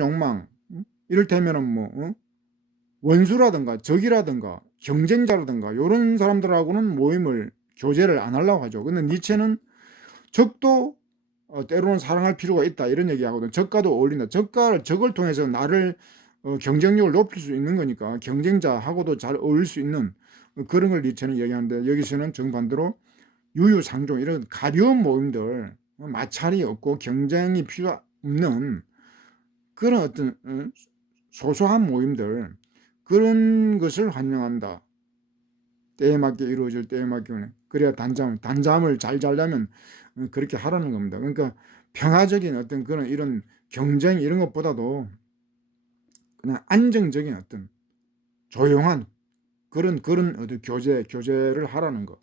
욕망, 이를테면은 뭐 원수라든가 적이라든가 경쟁자라든가 요런 사람들하고는 모임을 교제를 안 하려고 하죠. 근데 니체는 적도 때로는 사랑할 필요가 있다 이런 얘기하거든. 적과도 어울린다. 적을 통해서 나를 경쟁력을 높일 수 있는 거니까 경쟁자하고도 잘 어울릴 수 있는 그런 걸 니체는 얘기하는데, 여기서는 정반대로 유유상종 이런 가벼운 모임들, 마찰이 없고 경쟁이 필요 없는 그런 어떤 소소한 모임들, 그런 것을 환영한다. 때에 맞게 이루어질 때에 맞게. 그래야 단잠을 잘 자려면 그렇게 하라는 겁니다. 그러니까 평화적인 어떤 그런 이런 경쟁 이런 것보다도 그냥 안정적인 어떤 조용한 그런 어떤 교제를 하라는 거.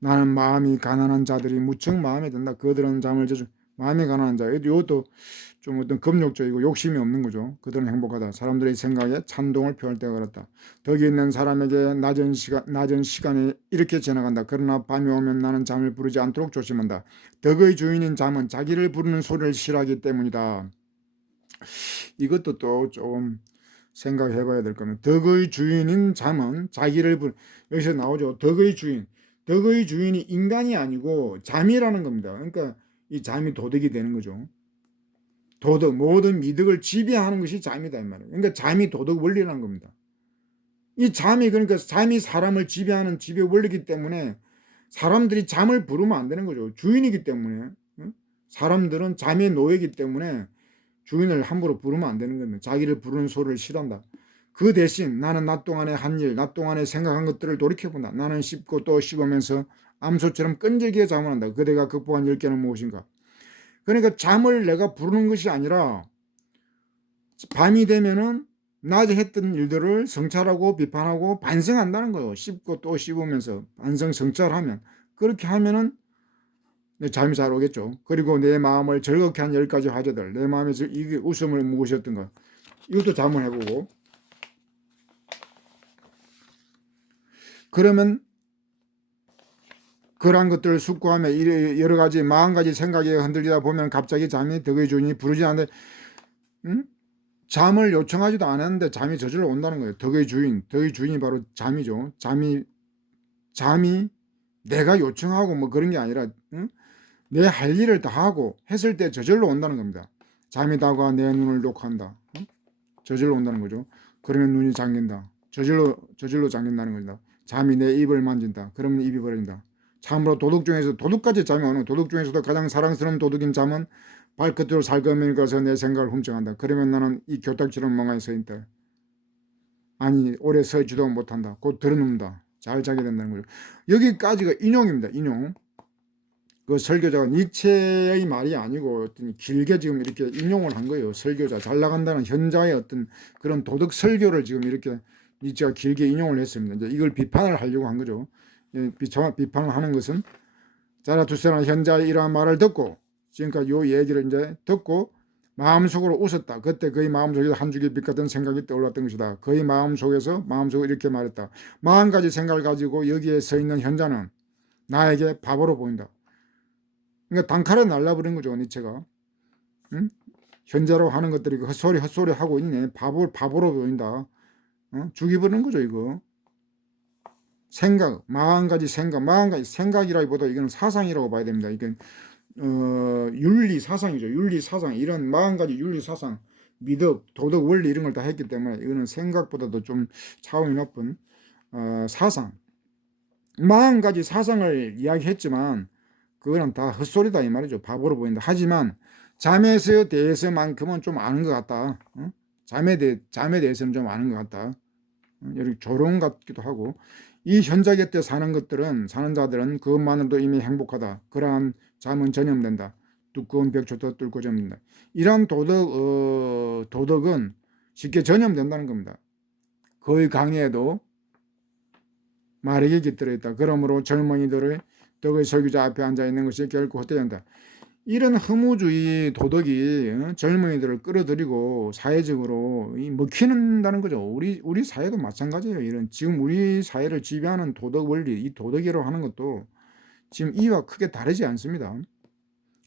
나는 마음이 가난한 자들이 무척 마음에 든다. 그들은 잠을 자주. 마음이 가난한 자. 이것도 좀 어떤 금욕적이고 욕심이 없는 거죠. 그들은 행복하다. 사람들의 생각에 찬동을 표할 때가 그렇다. 덕이 있는 사람에게 낮은 시간이 이렇게 지나간다. 그러나 밤이 오면 나는 잠을 부르지 않도록 조심한다. 덕의 주인인 잠은 자기를 부르는 소리를 싫어하기 때문이다. 이것도 또 좀 생각해 봐야 될 겁니다. 덕의 주인인 잠은 자기를 여기서 나오죠. 덕의 주인. 덕의 주인이 인간이 아니고 잠이라는 겁니다. 그러니까 이 잠이 도덕이 되는 거죠. 도덕, 모든 미덕을 지배하는 것이 잠이다 이 말이에요. 그러니까 잠이 도덕 원리라는 겁니다. 이 잠이, 그러니까 잠이 사람을 지배하는 지배 원리이기 때문에 사람들이 잠을 부르면 안 되는 거죠. 주인이기 때문에. 사람들은 잠의 노예이기 때문에 주인을 함부로 부르면 안 되는 겁니다. 자기를 부르는 소리를 싫어한다. 그 대신 나는 낮 동안에 한 일, 낮 동안에 생각한 것들을 돌이켜본다. 나는 씹고 또 씹으면서 암소처럼 끈질기게 잠을 한다. 그대가 극복한 10개는 무엇인가? 그러니까 잠을 내가 부르는 것이 아니라 밤이 되면은 낮에 했던 일들을 성찰하고 비판하고 반성한다는 거예요. 씹고 또 씹으면서 반성 성찰하면, 그렇게 하면은 잠이 잘 오겠죠. 그리고 내 마음을 즐겁게 한 10가지 화제들, 내 마음에서 이게 웃음을 묵으셨던 것, 이것도 잠을 해보고. 그러면 그러한 것들을 숙고하며 여러 가지 40가지 생각에 흔들리다 보면 갑자기 잠이 덕의 주인이 부르지 않는데, 잠을 요청하지도 않았는데 잠이 저절로 온다는 거예요. 덕의 주인이 바로 잠이죠. 잠이 내가 요청하고 뭐 그런 게 아니라 내 할 일을 다 하고 했을 때 저절로 온다는 겁니다. 잠이 다가 내 눈을 녹한다. 저절로 온다는 거죠. 그러면 눈이 잠긴다. 저절로 잠긴다는 겁니다. 잠이 내 입을 만진다. 그러면 입이 벌어진다. 참으로 도둑 중에서, 도둑까지 잠이 오는, 도둑 중에서도 가장 사랑스러운 도둑인 잠은 발끝으로 살금을 가서 내 생각을 훔쳐간다. 그러면 나는 이 교탁처럼 멍하니 서 있다. 아니 오래 서 있지도 못한다. 곧 들어눕는다. 잘 자게 된다는 거죠. 여기까지가 인용입니다. 인용. 그 설교자가 니체의 말이 아니고 어떤 길게 지금 이렇게 인용을 한 거예요. 설교자, 잘 나간다는 현자의 어떤 그런 도덕 설교를 지금 이렇게 니체가 길게 인용을 했습니다. 이제 이걸 비판을 하려고 한 거죠. 비판을 하는 것은 자라투스라는 현자의 이러한 말을 듣고, 지금까지 요 얘기를 이제 듣고 마음속으로 웃었다. 그때 그의 마음속에서 한 줄기 빛 같은 생각이 떠올랐던 것이다. 그의 마음속으로 이렇게 말했다. 40가지 생각을 가지고 여기에 서 있는 현자는 나에게 바보로 보인다. 그러니까 단칼에 날라버린 거죠, 니체가. 응? 현재로 하는 것들이 헛소리 하고 있네. 바보로 보인다. 죽이버리는 거죠, 이거. 생각, 40가지 생각이라기보다 이거는 사상이라고 봐야 됩니다. 이건 윤리 사상이죠. 윤리 사상, 이런 40가지 윤리 사상, 미덕, 도덕, 원리 이런 걸 다 했기 때문에 이거는 생각보다도 좀 차원이 높은 사상. 40가지 사상을 이야기했지만 그거는 다 헛소리다 이 말이죠. 바보로 보인다. 하지만 잠에 대해서만큼은 좀 아는 것 같다. 잠에 대해서는 좀 아는 것 같다. 이렇게 조롱 같기도 하고, 이 현자 곁에 사는 자들은 그것만으로도 이미 행복하다. 그러한 잠은 전염된다. 두꺼운 벽조도 뚫고 전염된다. 이러한 도덕은 쉽게 전염된다는 겁니다. 거의 강의에도 말에게 깃들어 있다. 그러므로 젊은이들의 덕의 설교자 앞에 앉아 있는 것이 결코 헛되지 않다. 이런 허무주의 도덕이 젊은이들을 끌어들이고 사회적으로 먹히는다는 거죠. 우리 사회도 마찬가지예요. 이런 지금 우리 사회를 지배하는 도덕 원리, 이 도덕이라고 하는 것도 지금 이와 크게 다르지 않습니다.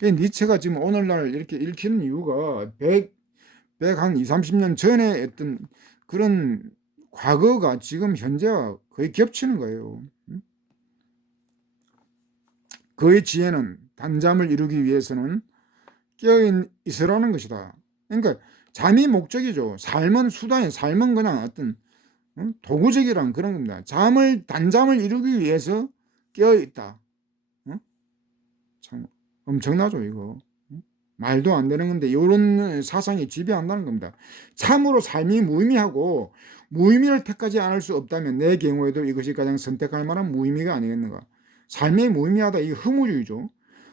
니체가 지금 오늘날 이렇게 읽히는 이유가 한 2, 30년 전에 어떤 그런 과거가 지금 현재와 거의 겹치는 거예요. 그의 지혜는 단잠을 이루기 위해서는 깨어 있으라는 것이다. 그러니까 잠이 목적이죠. 삶은 수단이, 삶은 그냥 어떤 도구적이란 그런 겁니다. 단잠을 이루기 위해서 깨어 있다. 참 엄청나죠, 이거. 말도 안 되는 건데 이런 사상이 지배한다는 겁니다. 참으로 삶이 무의미하고 무의미를 택하지 않을 수 없다면 내 경우에도 이것이 가장 선택할 만한 무의미가 아니겠는가. 삶이 무의미하다, 이 흐무주의죠.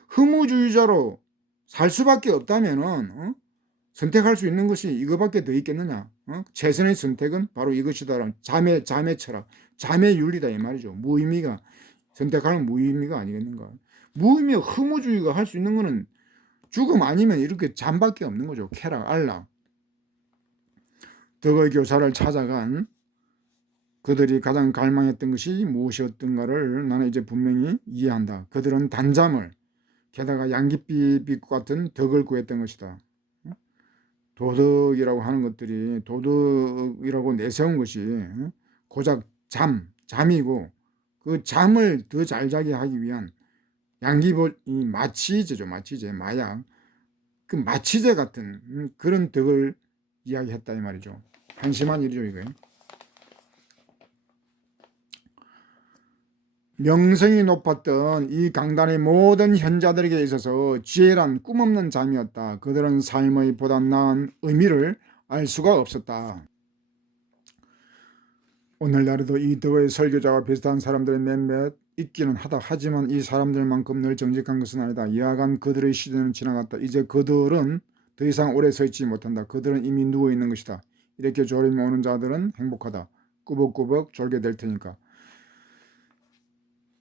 흐무주의자로 살 수밖에 없다면은 선택할 수 있는 것이 이거밖에 더 있겠느냐. 최선의 선택은 바로 이것이다. 잠의 철학, 잠의 윤리다, 이 말이죠. 무의미가, 선택하는 무의미가 아니겠는가. 무의미, 흐무주의가 할 수 있는 거는 죽음 아니면 이렇게 잠밖에 없는 거죠. 쾌락, 안락. 덕의 교사를 찾아간 그들이 가장 갈망했던 것이 무엇이었던가를 나는 이제 분명히 이해한다. 그들은 단잠을, 게다가 양귀빛 같은 덕을 구했던 것이다. 도덕이라고 하는 것들이, 도덕이라고 내세운 것이 고작 잠이고, 그 잠을 더 잘 자게 하기 위한 이 마취제죠. 마취제, 마약. 그 마취제 같은 그런 덕을 이야기했다, 이 말이죠. 한심한 일이죠, 이거. 명성이 높았던 이 강단의 모든 현자들에게 있어서 지혜란 꿈없는 잠이었다. 그들은 삶의 보다 나은 의미를 알 수가 없었다. 오늘날에도 이 덕의 설교자와 비슷한 사람들이 몇몇 있기는 하다. 하지만 이 사람들만큼 늘 정직한 것은 아니다. 여하간 그들의 시대는 지나갔다. 이제 그들은 더 이상 오래 서 있지 못한다. 그들은 이미 누워 있는 것이다. 이렇게 졸음이 오는 자들은 행복하다. 꾸벅꾸벅 졸게 될 테니까.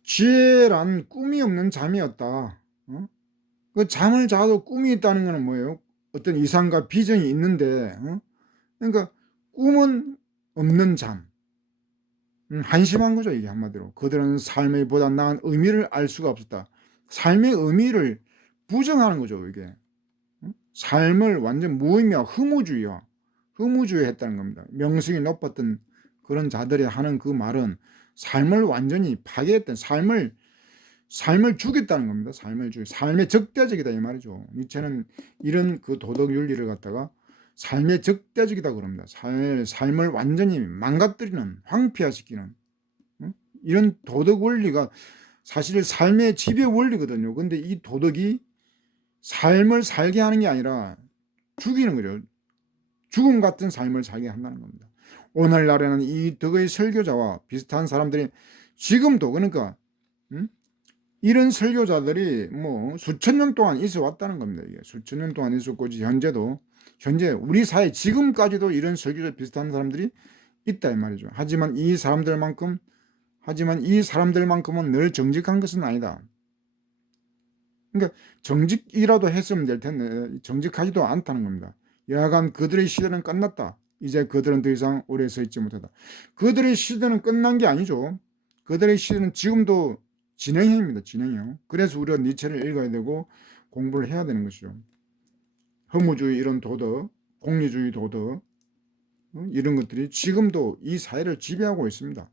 지혜란 꿈이 없는 잠이었다. 그 잠을 자도 꿈이 있다는 것은 뭐예요? 어떤 이상과 비전이 있는데, 그러니까 꿈은 없는 잠. 한심한 거죠, 이게 한마디로. 그들은 삶의 보다 나은 의미를 알 수가 없었다. 삶의 의미를 부정하는 거죠, 이게. 삶을 완전 무의미와 흐무주의했다는 겁니다. 명성이 높았던 그런 자들이 하는 그 말은 삶을 완전히 파괴했던, 삶을 죽였다는 겁니다. 삶의 적대적이다, 이 말이죠. 니체는 이런 그 도덕 윤리를 갖다가 삶의 적대적이다 그럽니다. 삶을 완전히 망가뜨리는, 황폐화시키는 이런 도덕 원리가 사실 삶의 지배 원리거든요. 근데 이 도덕이 삶을 살게 하는 게 아니라 죽이는 거죠. 죽음 같은 삶을 살게 한다는 겁니다. 오늘날에는 이 덕의 설교자와 비슷한 사람들이 지금도, 그러니까 이런 설교자들이 뭐 수천 년 동안 있어 왔다는 겁니다. 이게 수천 년 동안 있었고 현재 우리 사회 지금까지도 이런 설교자 비슷한 사람들이 있다, 이 말이죠. 하지만 이 사람들만큼은 늘 정직한 것은 아니다. 그러니까 정직이라도 했으면 될 텐데 정직하지도 않다는 겁니다. 여하간 그들의 시대는 끝났다. 이제 그들은 더 이상 오래 서 있지 못하다. 그들의 시대는 끝난 게 아니죠. 그들의 시대는 지금도 진행형입니다. 진행형. 그래서 우리가 니체를 읽어야 되고 공부를 해야 되는 것이죠. 허무주의, 이런 도덕, 공리주의 도덕, 이런 것들이 지금도 이 사회를 지배하고 있습니다.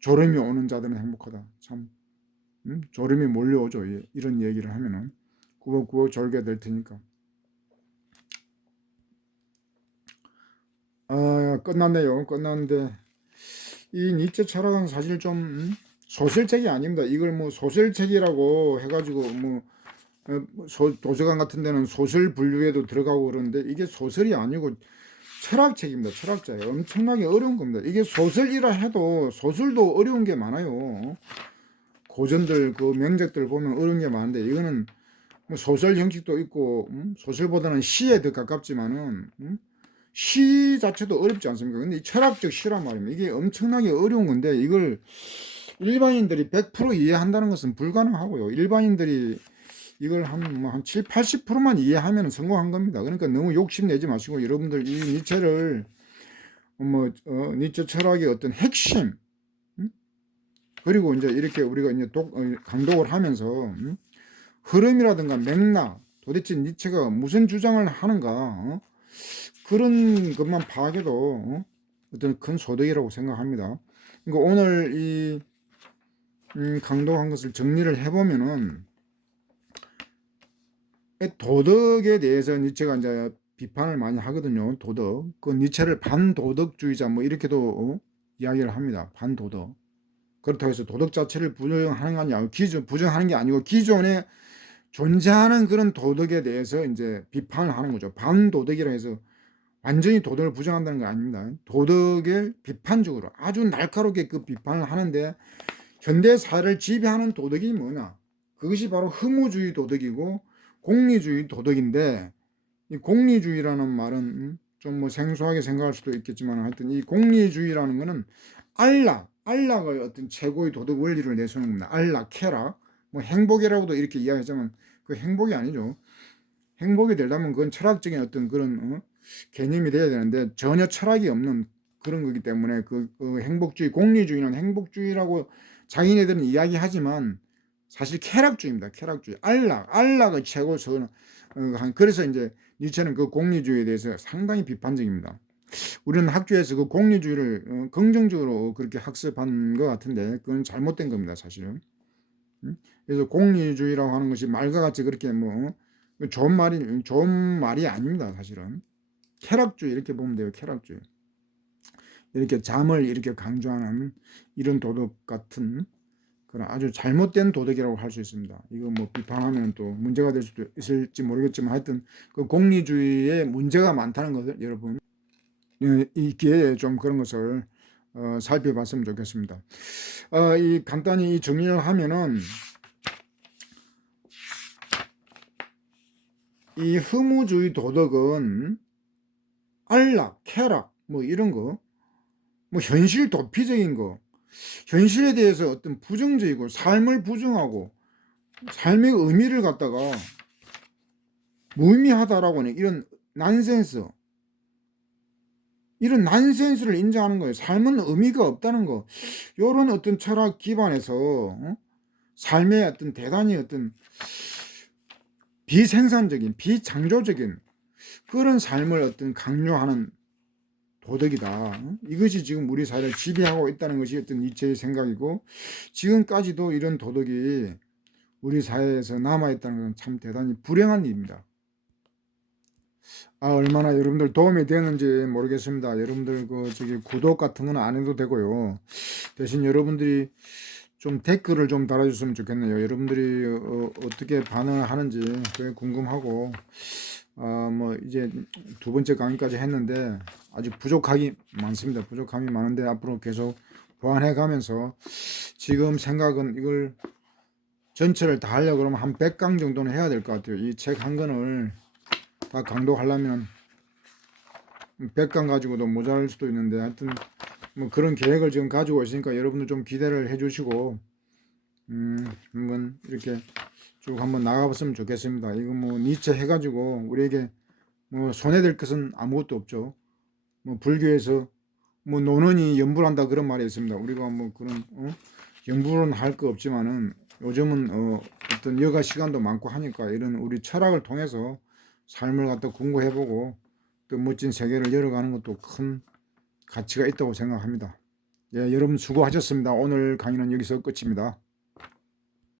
졸음이 오는 자들은 행복하다. 참 졸음이 몰려오죠. 이런 얘기를 하면은 꾸벅꾸벅 졸게 될 테니까. 끝났네요. 끝났는데 이 니체 철학은 사실 좀 소설책이 아닙니다. 이걸 뭐 소설책이라고 해가지고 뭐 도서관 같은 데는 소설 분류에도 들어가고 그러는데 이게 소설이 아니고 철학책입니다. 철학자예요. 엄청나게 어려운 겁니다. 이게 소설이라 해도 소설도 어려운 게 많아요. 고전들 그 명작들 보면 어려운 게 많은데 이거는 뭐 소설 형식도 있고 소설보다는 시에 더 가깝지만은 시 자체도 어렵지 않습니까? 근데 이 철학적 시란 말입니다. 이게 엄청나게 어려운 건데 이걸 일반인들이 100% 이해한다는 것은 불가능하고요. 일반인들이 이걸 한 7, 80%만 이해하면 성공한 겁니다. 그러니까 너무 욕심내지 마시고 여러분들 이 니체를 니체 철학의 어떤 핵심, 그리고 이제 이렇게 우리가 이제 강독을 하면서 흐름이라든가 맥락, 도대체 니체가 무슨 주장을 하는가, 그런 것만 파악해도 어떤 큰 소득이라고 생각합니다. 그러니까 오늘 이 강도한 것을 정리를 해보면은 도덕에 대해서 니체가 이제 비판을 많이 하거든요. 도덕. 그 니체를 반도덕주의자 뭐 이렇게도 이야기를 합니다. 반도덕. 그렇다고 해서 도덕 자체를 부정하는 게 아니고 부정하는 게 아니고 기존에 존재하는 그런 도덕에 대해서 이제 비판을 하는 거죠. 반도덕이라 해서 완전히 도덕을 부정한다는 거 아닙니다. 도덕을 비판적으로 아주 날카롭게 그 비판을 하는데 현대 사회를 지배하는 도덕이 뭐냐? 그것이 바로 허무주의 도덕이고 공리주의 도덕인데 이 공리주의라는 말은 좀 뭐 생소하게 생각할 수도 있겠지만 하여튼 이 공리주의라는 거는 안락을 어떤 최고의 도덕 원리를 내세우는 겁니다. 안락, 쾌락, 뭐 행복이라고도 이렇게 이야기하지만 그 행복이 아니죠. 행복이 되려면 그건 철학적인 어떤 그런 개념이 돼야 되는데 전혀 철학이 없는 그런 거기 때문에 그 행복주의, 공리주의는 행복주의라고 자기네들은 이야기하지만 사실 쾌락주의입니다. 쾌락주의, 안락을 최고 선. 그래서 이제 니체는 그 공리주의에 대해서 상당히 비판적입니다. 우리는 학교에서 그 공리주의를 긍정적으로 그렇게 학습한 것 같은데 그건 잘못된 겁니다, 사실은. 그래서 공리주의라고 하는 것이 말과 같이 그렇게 뭐 좋은 말이 아닙니다, 사실은. 쾌락주의 이렇게 보면 돼요, 쾌락주의. 이렇게 잠을 이렇게 강조하는 이런 도덕 같은 그런 아주 잘못된 도덕이라고 할 수 있습니다. 이거 뭐 비판하면 또 문제가 될 수도 있을지 모르겠지만 하여튼 그 공리주의에 문제가 많다는 것을 여러분 이 기회에 좀 그런 것을 살펴봤으면 좋겠습니다. 이 간단히 이 정리를 하면은 이 허무주의 도덕은 안락, 쾌락 뭐 이런 거, 뭐 현실 도피적인 거, 현실에 대해서 어떤 부정적이고 삶을 부정하고 삶의 의미를 갖다가 무의미하다라고 하는 이런 난센스를 인정하는 거예요. 삶은 의미가 없다는 거. 이런 어떤 철학 기반에서 삶의 어떤 대단히 어떤 비생산적인, 비창조적인 그런 삶을 어떤 강요하는 도덕이다. 이것이 지금 우리 사회를 지배하고 있다는 것이 어떤 니체의 생각이고 지금까지도 이런 도덕이 우리 사회에서 남아있다는 것은 참 대단히 불행한 일입니다. 얼마나 여러분들 도움이 되는지 모르겠습니다. 여러분들 구독 같은 건 안 해도 되고요. 대신 여러분들이 좀 댓글을 좀 달아줬으면 좋겠네요. 여러분들이 어떻게 반응을 하는지 그게 궁금하고 뭐 이제 두 번째 강의까지 했는데 아직 부족함이 많습니다. 부족함이 많은데 앞으로 계속 보완해 가면서 지금 생각은 이걸 전체를 다 하려고 그러면 한 100강 정도는 해야 될 것 같아요. 이 책 한 권을 다 강독하려면 100강 가지고도 모자랄 수도 있는데 하여튼 뭐 그런 계획을 지금 가지고 있으니까 여러분들 좀 기대를 해 주시고 한번 이렇게 쭉 한번 나가봤으면 좋겠습니다. 이거 뭐 니체 해가지고 우리에게 뭐 손해될 것은 아무것도 없죠. 뭐 불교에서 뭐 노는이 연불한다 그런 말이 있습니다. 우리가 뭐 그런 연불은 할 거 없지만은 요즘은 어떤 여가 시간도 많고 하니까 이런 우리 철학을 통해서 삶을 갖다 공부해보고 또 멋진 세계를 열어가는 것도 큰 가치가 있다고 생각합니다. 예, 여러분 수고하셨습니다. 오늘 강의는 여기서 끝입니다.